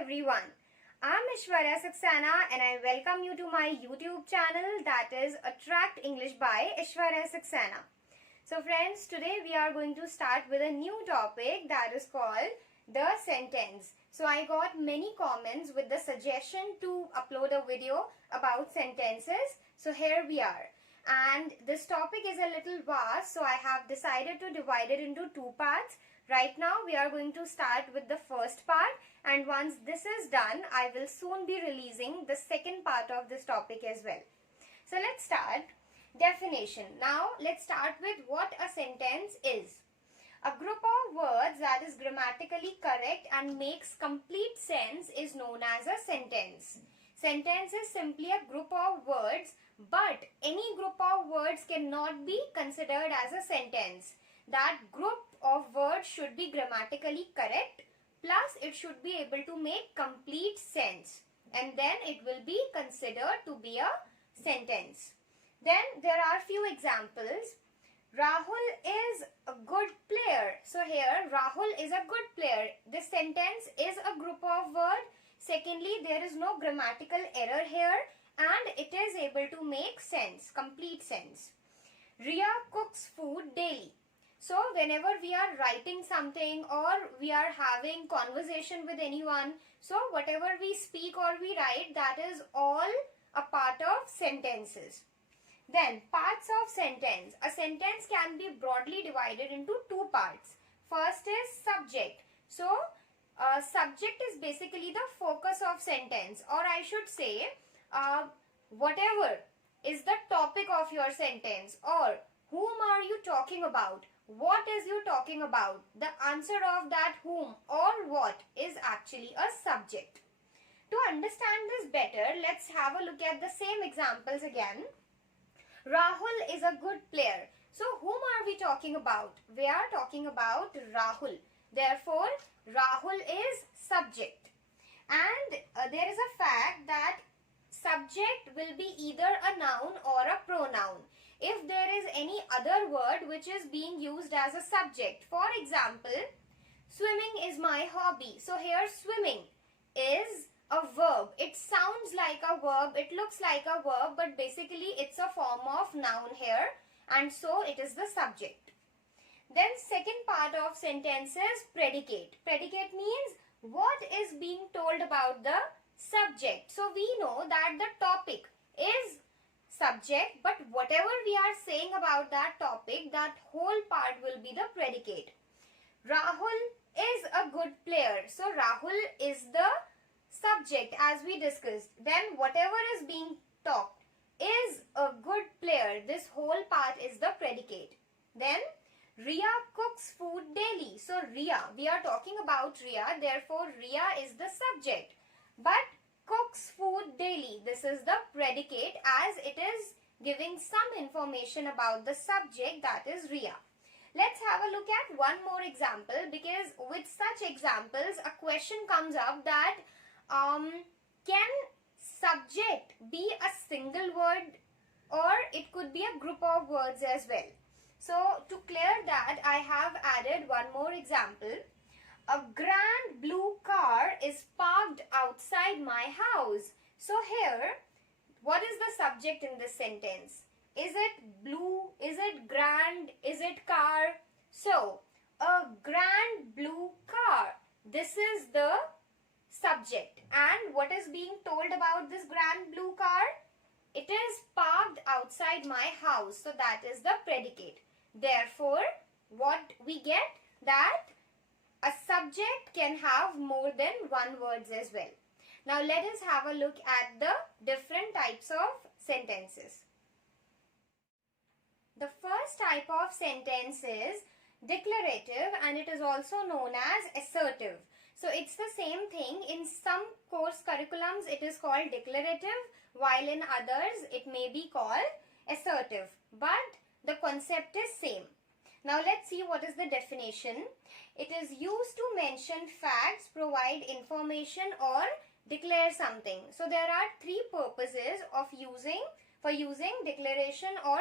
everyone. I'm Ishwarya Saxena and I welcome you to my YouTube channel, that is Attract English by Ishwarya Saxena. So friends, today we are going to start with a new topic that is called the sentence. So I got many comments with the suggestion to upload a video about sentences. So here we are. And this topic is a little vast, so I have decided to divide it into two parts. Right now we are going to start with the first part, and once this is done, I will soon be releasing the second part of this topic as well. So let's start. Definition. Now let's start with what a sentence is. A group of words that is grammatically correct and makes complete sense is known as a sentence. Sentence is simply a group of words, but any group of words cannot be considered as a sentence. That group of words should be grammatically correct, plus it should be able to make complete sense, and then it will be considered to be a sentence. Then there are few examples. Rahul is a good player. So here Rahul is a good player. This sentence is a group of words. Secondly, there is no grammatical error here and it is able to make sense, complete sense. Riya cooks food daily. So whenever we are writing something or we are having conversation with anyone, so whatever we speak or we write, that is all a part of sentences. Then parts of sentence. A sentence can be broadly divided into two parts. First is subject. So subject is basically the focus of sentence, or I should say whatever is the topic of your sentence, or whom are you talking about, what is you talking about, the answer of that whom or what is actually a subject. To understand this better, let's have a look at the same examples again. Rahul is a good player. So whom are we talking about? We are talking about Rahul. Therefore, Rahul is subject. And there is a fact that subject will be either a noun or a pronoun if there is any other word which is being used as a subject. For example, swimming is my hobby. So here swimming is a verb. It sounds like a verb, it looks like a verb, but basically it's a form of noun here, and so it is the subject. Then second part of sentence is predicate. Predicate means what is being told about the subject. So we know that the topic is subject, but whatever we are saying about that topic, that whole part will be the predicate. Rahul is a good player. So Rahul is the subject as we discussed. Then whatever is being talked is a good player. This whole part is the predicate. Then Riya cooks food daily. So Riya, we are talking about Riya, therefore Riya is the subject. But cooks food daily, this is the predicate, as it is giving some information about the subject, that is Riya. Let's have a look at one more example, because with such examples a question comes up that can subject be a single word or it could be a group of words as well. So to clear that, I have added one more example. A grand blue car is parked outside my house. So here, what is the subject in this sentence? Is it blue? Is it grand? Is it car? So, a grand blue car. This is the subject. And what is being told about this grand blue car? It is parked outside my house. So that is the predicate. Therefore, what we get, that a subject can have more than one words as well. Now let us have a look at the different types of sentences. The first type of sentence is declarative, and it is also known as assertive. So it's the same thing. In some course curriculums it is called declarative, while in others it may be called assertive. But the concept is same. Now let's see what is the definition. It is used to mention facts, provide information, or declare something. So there are three purposes of using declaration or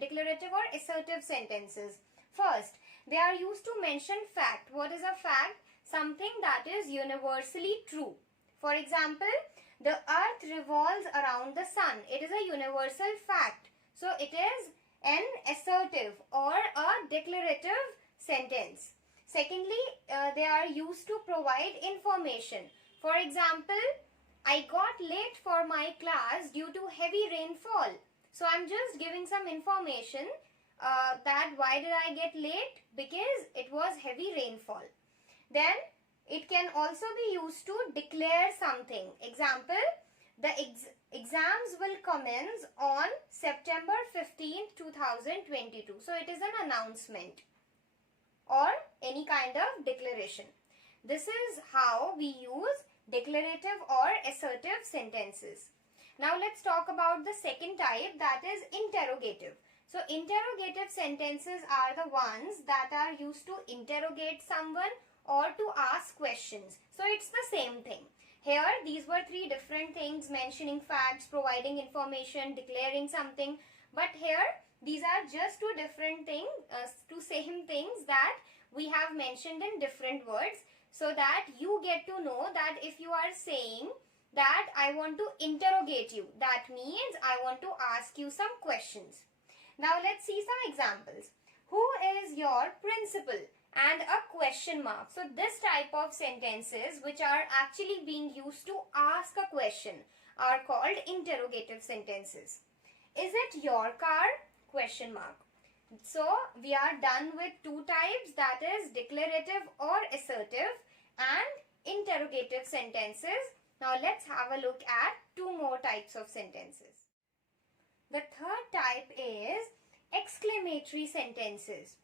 declarative or assertive sentences. First, they are used to mention fact. What is a fact? Something that that is universally true. For example, the earth revolves around the sun. It is a universal fact. So it is an assertive or a declarative sentence. Secondly, they are used to provide information. For example, I got late for my class due to heavy rainfall. So I'm just giving some information that why did I get late? Because it was heavy rainfall. Then it can also be used to declare something. Example, the exams will commence on September 15th, 2022. So it is an announcement or any kind of declaration. This is how we use declarative or assertive sentences. Now let's talk about the second type, that is interrogative. So interrogative sentences are the ones that are used to interrogate someone or to ask questions. So it's the same thing. Here these were three different things, mentioning facts, providing information, declaring something. But here these are just two different things, two same things that we have mentioned in different words, so that you get to know that if you are saying that I want to interrogate you, that means I want to ask you some questions. Now let's see some examples. Who is your principal? And a question mark. So this type of sentences which are actually being used to ask a question are called interrogative sentences. Is it your car? Question mark. So we are done with two types, that is declarative or assertive and interrogative sentences. Now let's have a look at two more types of sentences. The third type is exclamatory sentences.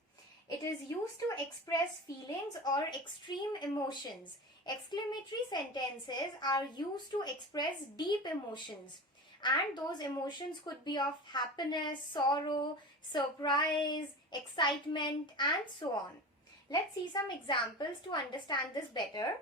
It is used to express feelings or extreme emotions. Exclamatory sentences are used to express deep emotions, and those emotions could be of happiness, sorrow, surprise, excitement, and so on. Let's see some examples to understand this better.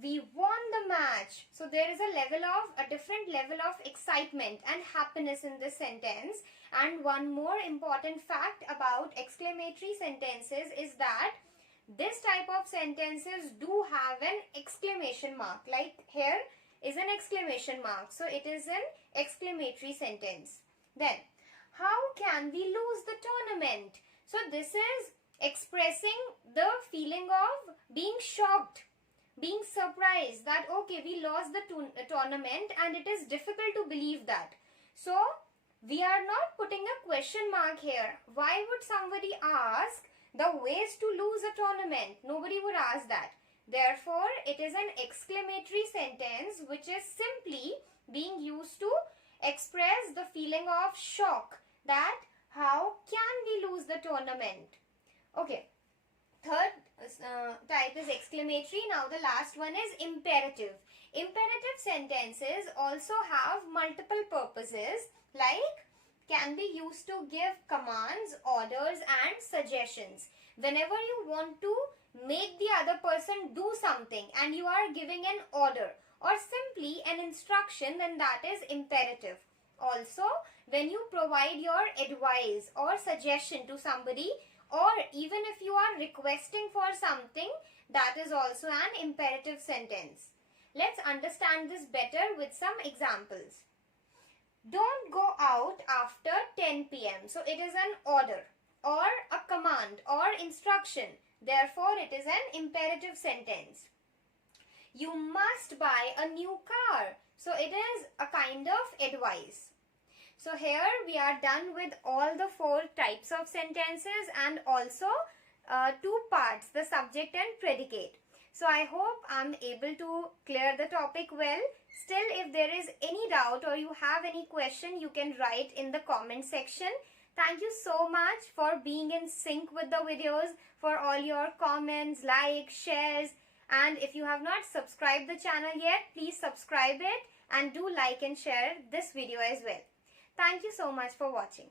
We won the match. So there is a different level of excitement and happiness in this sentence. And one more important fact about exclamatory sentences is that this type of sentences do have an exclamation mark. Like here is an exclamation mark. So it is an exclamatory sentence. Then, how can we lose the tournament? So this is expressing the feeling of being shocked, being surprised that okay, we lost the tournament and it is difficult to believe that. So we are not putting a question mark here. Why would somebody ask the ways to lose a tournament? Nobody would ask that. Therefore, it is an exclamatory sentence which is simply being used to express the feeling of shock, that how can we lose the tournament? Okay. Third type is exclamatory. Now the last one is imperative. Imperative sentences also have multiple purposes, like can be used to give commands, orders and suggestions. Whenever you want to make the other person do something and you are giving an order or simply an instruction, then that is imperative. Also, when you provide your advice or suggestion to somebody, or even if you are requesting for something, that is also an imperative sentence. Let's understand this better with some examples. Don't go out after 10 p.m. So it is an order or a command or instruction. Therefore, it is an imperative sentence. You must buy a new car. So it is a kind of advice. So here we are done with all the four types of sentences and also two parts, the subject and predicate. So I hope I'm able to clear the topic well. Still, if there is any doubt or you have any question, you can write in the comment section. Thank you so much for being in sync with the videos, for all your comments, likes, shares. And if you have not subscribed the channel yet, please subscribe it and do like and share this video as well. Thank you so much for watching.